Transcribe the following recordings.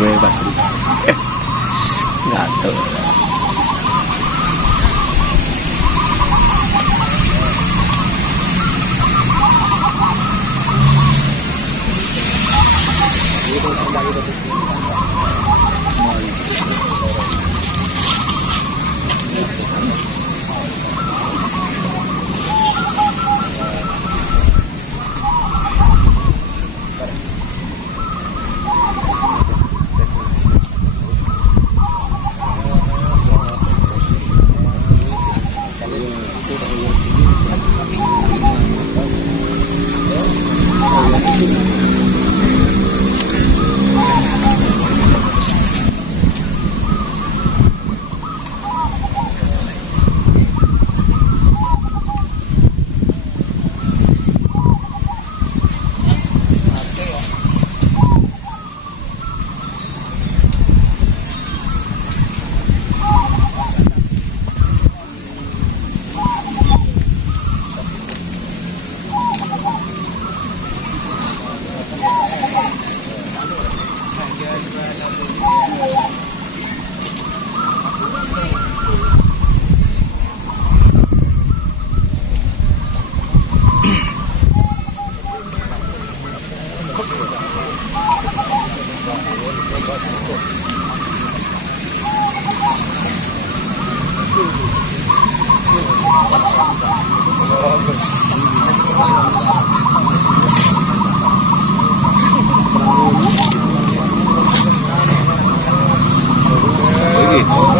Nueva España. Gato. Pas beli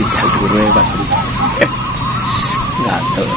tidak dure pas bentar ngantuk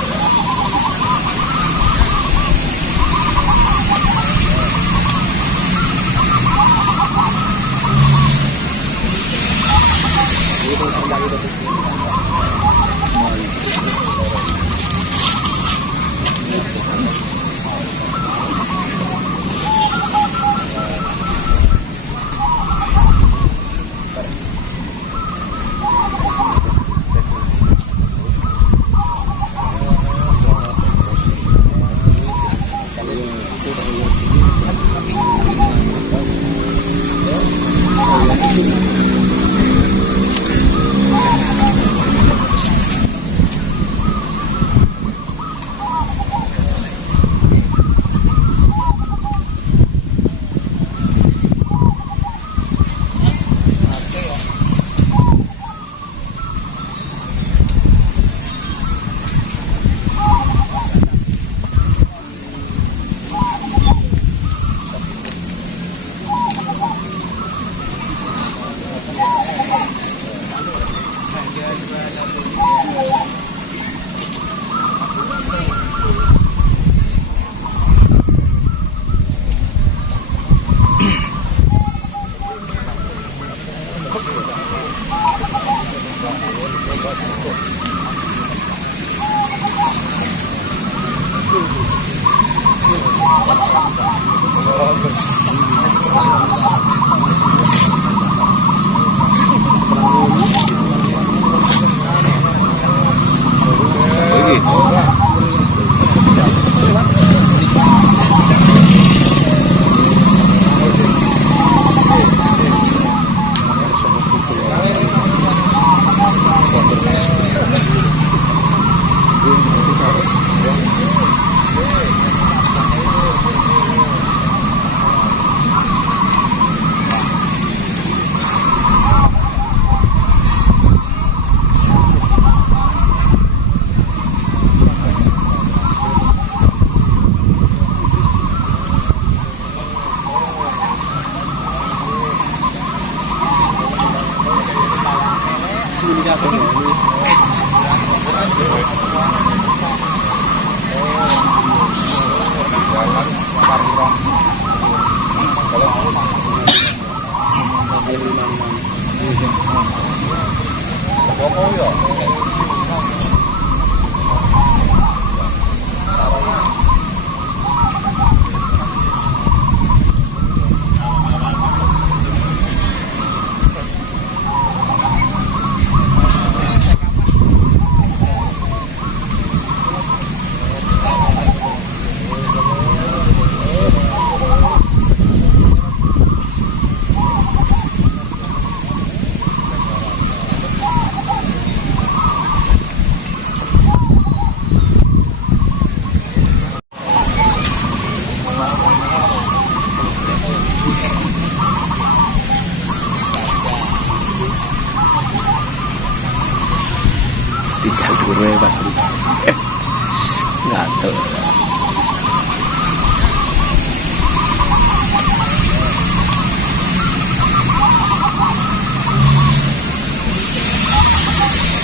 Ato.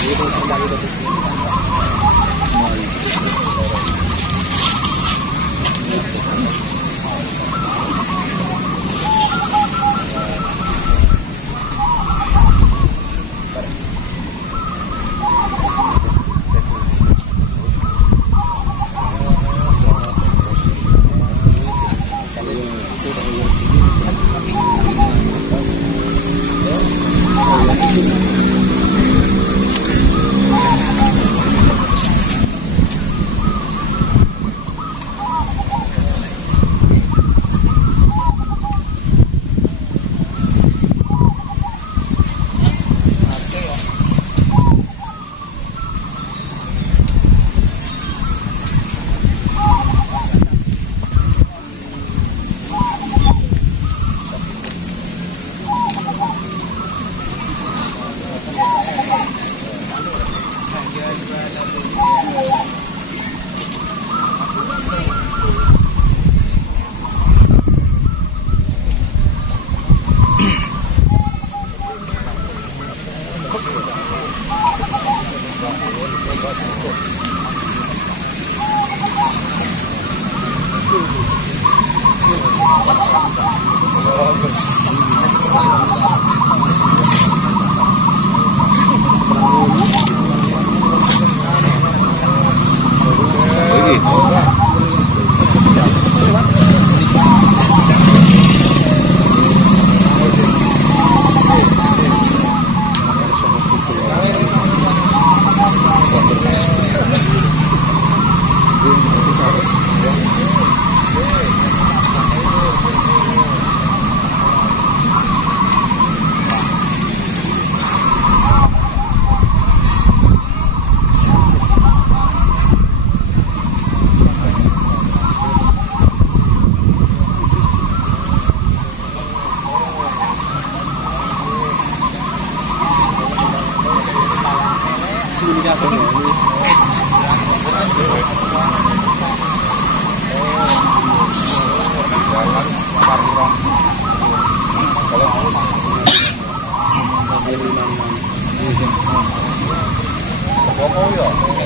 Dito sa 姐妹们你们辛苦我包包